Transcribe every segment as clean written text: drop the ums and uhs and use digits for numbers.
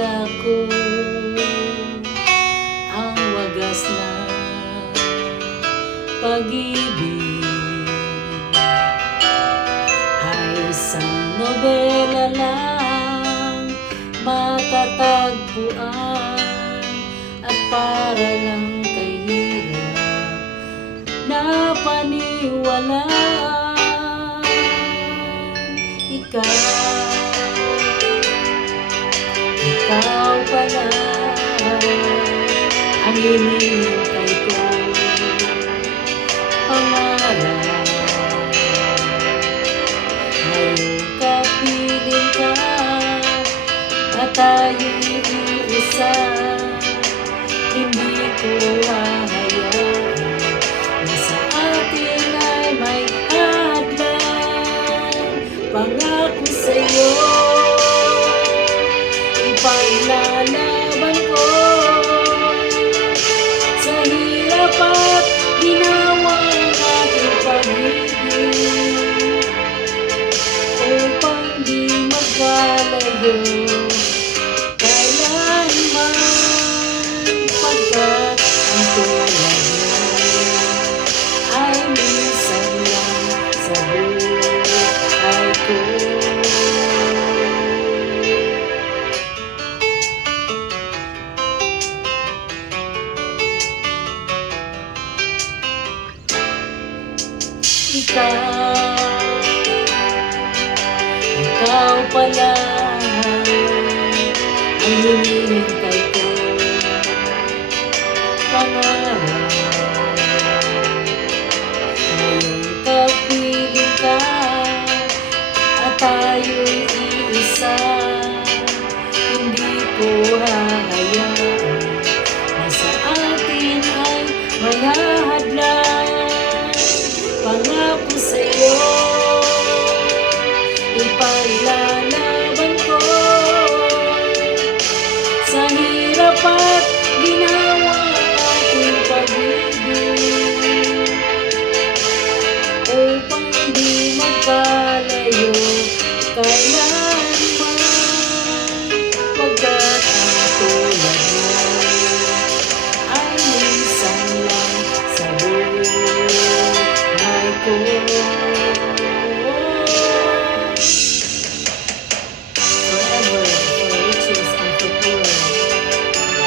akala ko ang wagas na pag-ibig ay isang nobela lang matatagpuan at para lang kay hirap na paniwalaan. Ikaw pala ang hinihintay ko, pangarap. Ngayong kapiling ka at tayo'y iisa, hindi ko hahayaan na sa atin ay may hadlang. Pangako sa'yo, ipaglalaban ko sa hirap at ginawa ang ating pag-ibig upang di magkalayo kailanman, pagkat ang tulad mo ay minsan lang sa buhay ko. Ikaw pala ang hinihintay ko, pangarap. Ngayong kapiling ka at tayo'y iisa, hindi ko hahayaan na sa atin ay may hahadlang. Pangako sa'yo, ipaglalaban ko sa hirap at ginawa ating pag-ibig upang di magkalayo kailanman, pagkat ang tulad mo ay minsan lang sa buhay ko. Forever, for riches and for poor,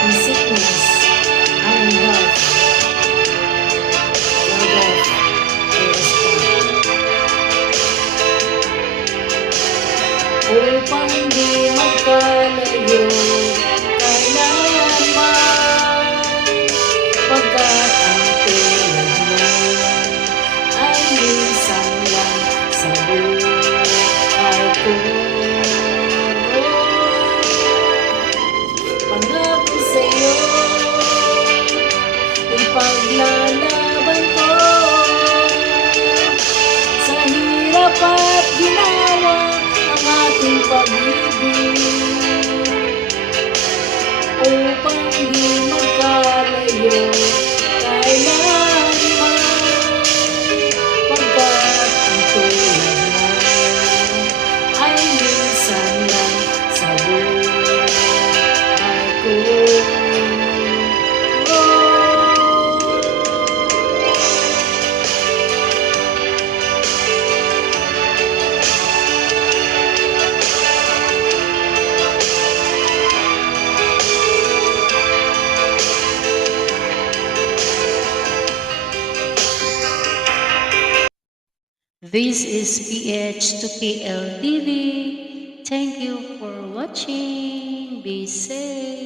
in sickness and in health, your death will restore. Upang di magkalayo kailanman, pagkat ang tulad mo ay minsan lang sa buhay ko. Pangako sa'yo, ipaglalaban ko sa hirap at ginawa ang ating pag-ibig upang di magkalayo kailanman, pagkat ang tulad mo ay minsan lang sa buhay ko. This is PH to KL TV. Thank you for watching. Be safe.